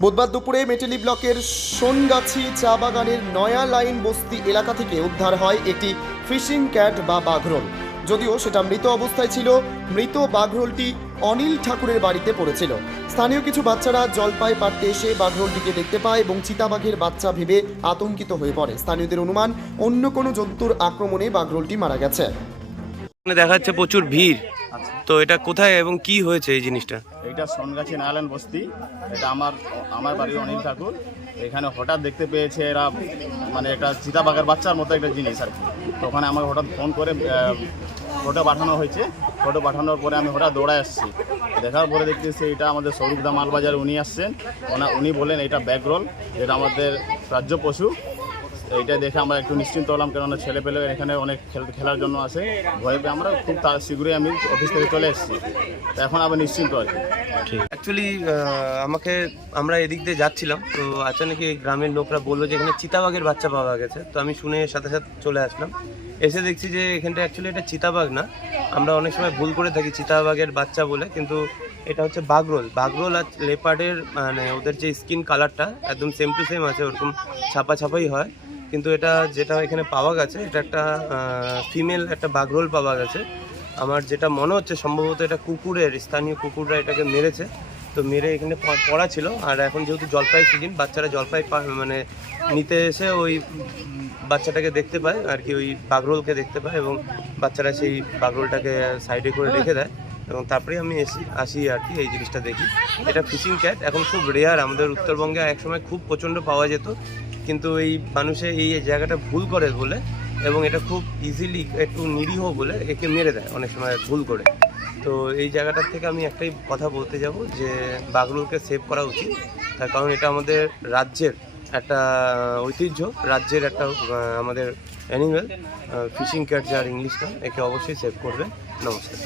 বুধবার দুপুরে মেটেলি ব্লকের সোনগাছি চা বাগানের নয়া লাইন বস্তি এলাকা থেকে উদ্ধার হয় একটি ফিশিং ক্যাট বা বাঘরোল। যদিও সেটা মৃত অবস্থায় ছিল, মৃত বাঘরোলটি অনিল ঠাকুরের বাড়িতে পড়েছিল। স্থানীয় কিছু বাচ্চারা জলপাই পাড়তে এসে বাঘরোলটিকে দেখতে পায় এবং চিতাবাঘের বাচ্চা ভেবে আতঙ্কিত হয়ে পড়ে। স্থানীয়দের অনুমান অন্য কোনো জন্তুর আক্রমণে বাঘরোলটি মারা গেছে। এখানে দেখা যাচ্ছে প্রচুর ভিড়। তো এটা কোথায় এবং কি হয়েছে এই জিনিসটা? এইটা সোনগাছি নারায়ণ বস্তি। এটা আমার বাড়ি অনিল ঠাকুর। এখানে হঠাৎ দেখতে পেয়েছে এরা, মানে একটা চিতাবাঘের বাচ্চার মতো একটা জিনিস আর কি। তো ওখানে আমাকে হঠাৎ ফোন করে ফটো পাঠানো হয়েছে। ফটো পাঠানোর পরে আমি হঠাৎ দৌড়ায় আসছি। দেখার পরে দেখতেছি এটা আমাদের স্বরূপদা মালবাজার উনি আসছেন। উনি বলেন এটা ব্যাঘ্রোল, যেটা আমাদের রাজ্য পশু। এইটা দেখে আমরা একটু নিশ্চিন্ত হলাম, কেননা ছেলে পেলে এখানে অনেক খেলার জন্য আসে। ভয়ে পেয়ে আমরা খুব শীঘ্রই আমি অফিস থেকে চলে এসেছি। তো এখন আবার নিশ্চিন্ত আর কি। ঠিক, অ্যাকচুয়ালি আমরা এদিক দিয়ে যাচ্ছিলাম, তো আচানক এই গ্রামের লোকরা বললো যে এখানে চিতাবাঘের বাচ্চা পাওয়া গেছে। তো আমি শুনে সাথে সাথে চলে আসলাম। এসে দেখছি যে এখানটা অ্যাকচুয়ালি এটা চিতাবাঘ না, আমরা অনেক সময় ভুল করে থাকি চিতাবাঘের বাচ্চা বলে, কিন্তু এটা হচ্ছে বাঘরোল। বাঘরোল আর লেপার্ডের মানে ওদের যে স্কিন কালারটা একদম সেম টু সেম আছে, ওরকম ছাপাই হয়। কিন্তু এটা যেটা এখানে পাওয়া গেছে, এটা একটা ফিমেল একটা বাঘরোল পাওয়া গেছে। আমার যেটা মনে হচ্ছে সম্ভবত এটা স্থানীয় কুকুররা এটাকে মেরেছে। তো মেরে এখানে পড়া ছিল। আর এখন যেহেতু জলপাই সিজন, বাচ্চারা জলপাই মানে নিতে এসে ওই বাচ্চাটাকে দেখতে পায় আর কি, ওই বাঘরোলকে দেখতে পায়, এবং বাচ্চারা সেই বাঘরোলটাকে সাইডে করে রেখে দেয়। এবং তারপরে আমি আসি আর কি, এই জিনিসটা দেখি। এটা ফিশিং ক্যাট এখন খুব রেয়ার। আমাদের উত্তরবঙ্গে একসময় খুব প্রচণ্ড পাওয়া যেত, কিন্তু এই মানুষে এই জায়গাটা ভুল করে বলে, এবং এটা খুব ইজিলি একটু নিরীহ বলে একে মেরে দেয় অনেক সময় ভুল করে। তো এই জায়গাটার থেকে আমি একটাই কথা বলতে যাব যে বাঘরোলকে সেভ করা উচিত। তার কারণ এটা আমাদের রাজ্যের একটা ঐতিহ্য, রাজ্যের একটা আমাদের অ্যানিমেল। ফিশিং ক্যাট যার ইংলিশটা, একে অবশ্যই সেভ করবে। নমস্কার।